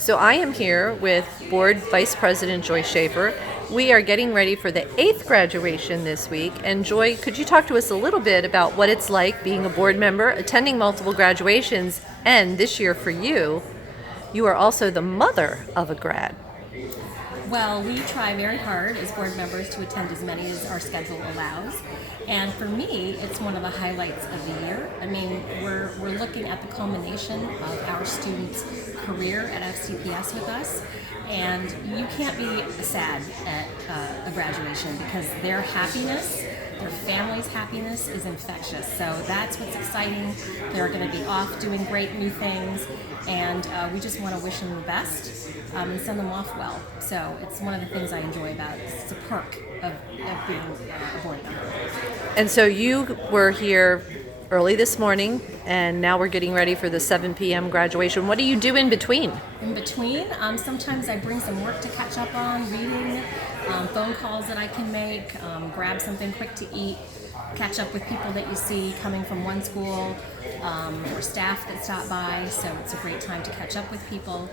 So I am here with Board Vice President Joy Schaefer. We are getting ready for the 8th graduation this week. And Joy, could you talk to us a little bit about what it's like being a board member, attending multiple graduations, and this year for you, you are also the mother of a grad. Well, we try very hard as board members to attend as many as our schedule allows. And for me, it's one of the highlights of the year. I mean, we're looking at the culmination of our students' career at FCPS with us. And you can't be sad at a graduation because their happiness, their family's happiness is infectious. So that's what's exciting. They're going to be off doing great new things. And we just want to wish them the best and send them off well. So it's one of the things I enjoy about it. It's a perk of being a board member. And so you were here early this morning, and now we're getting ready for the 7 p.m. graduation. What do you do in between? In between, sometimes I bring some work to catch up on, reading, phone calls that I can make, grab something quick to eat, catch up with people that you see coming from one school, or staff that stop by, so it's a great time to catch up with people.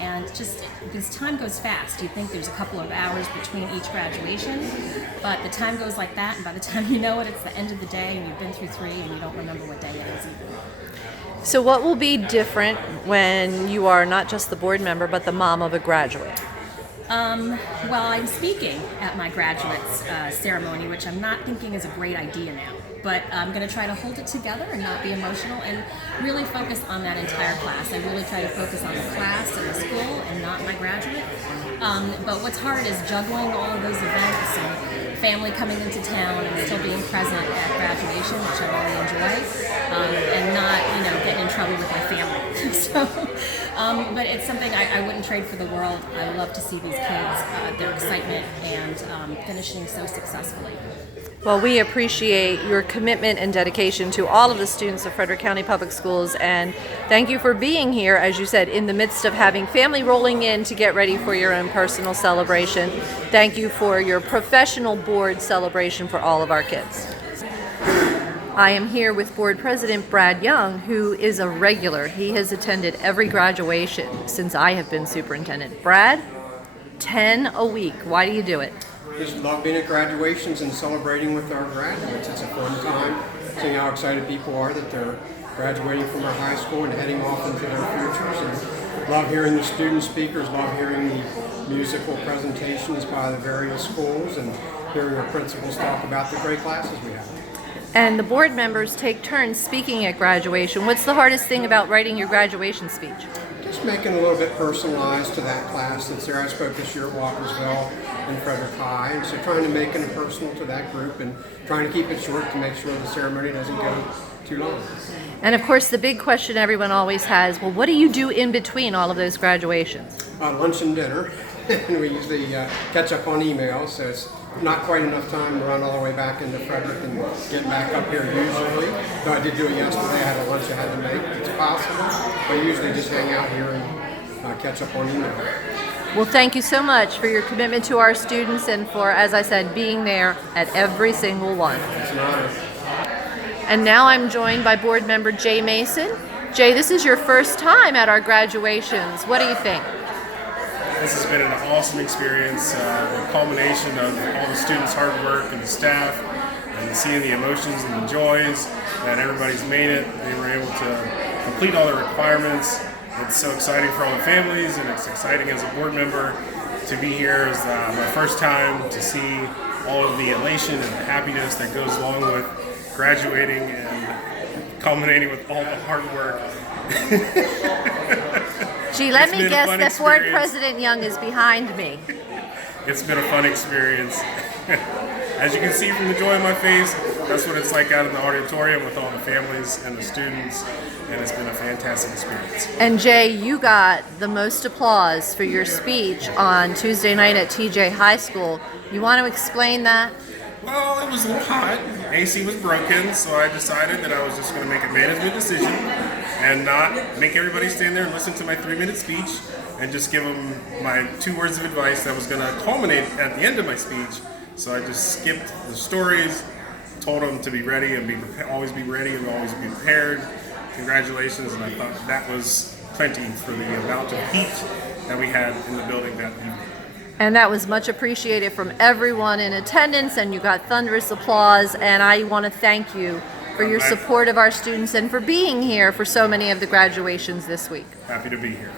And just, this time goes fast. You think there's a couple of hours between each graduation, but the time goes like that, and by the time you know it, it's the end of the day, and you've been through 3, and you don't remember what day it is even. So what will be different when you are not just the board member, but the mom of a graduate? Well, I'm speaking at my graduate's ceremony, which I'm not thinking is a great idea now. But I'm going to try to hold it together and not be emotional and really focus on that entire class. I really try to focus on the class and the school and not my graduate. But what's hard is juggling all of those events and family coming into town and still being present at graduation, which I really enjoy, and not, getting in trouble with my family. But it's something I wouldn't trade for the world. I love to see these kids, their excitement, and finishing so successfully. Well, we appreciate your commitment and dedication to all of the students of Frederick County Public Schools, and thank you for being here, as you said, in the midst of having family rolling in to get ready for your own personal celebration. Thank you for your professional board celebration for all of our kids. I am here with Board President Brad Young, who is a regular. He has attended every graduation since I have been superintendent. Brad, 10 a week. Why do you do it? Just love being at graduations and celebrating with our graduates. It's a fun time, seeing how excited people are that they're graduating from our high school and heading off into their futures. And love hearing the student speakers, love hearing the musical presentations by the various schools, and hearing our principals talk about the great classes we have. And the board members take turns speaking at graduation. What's the hardest thing about writing your graduation speech? Just making it a little bit personalized to that class that's there. I spoke this year at Walkersville and Frederick High, and so trying to make it personal to that group and trying to keep it short to make sure the ceremony doesn't go too long. And of course, the big question everyone always has, well, what do you do in between all of those graduations? Lunch and dinner, and we usually catch up on emails, so it's not quite enough time to run all the way back into Frederick and get back up here usually. Though I did do it yesterday, I had a lunch I had to make. It's possible, but usually just hang out here and catch up on email. Well, thank you so much for your commitment to our students and for, as I said, being there at every single one. It's an honor. And now I'm joined by board member Jay Mason. Jay, this is your first time at our graduations. What do you think? This has been an awesome experience, the culmination of all the students' hard work and the staff, and seeing the emotions and the joys that everybody's made it. They were able to complete all the requirements. It's so exciting for all the families, and it's exciting as a board member to be here. It's my first time to see all of the elation and the happiness that goes along with graduating and culminating with all the hard work. Gee, let me guess that Board President Young is behind me. It's been a fun experience. As you can see from the joy on my face, that's what it's like out in the auditorium with all the families and the students, and it's been a fantastic experience. And Jay, you got the most applause for your speech on Tuesday night at TJ High School. You want to explain that? Well, it was a little hot. AC was broken, so I decided that I was just going to make a management decision and not make everybody stand there and listen to my 3-minute speech and just give them my 2 words of advice that was going to culminate at the end of my speech. So I just skipped the stories, told them to be ready and always be ready and always be prepared. Congratulations, and I thought that was plenty for the amount of heat that we had in the building that evening. And that was much appreciated from everyone in attendance, and you got thunderous applause. And I want to thank you for your support of our students and for being here for so many of the graduations this week. Happy to be here.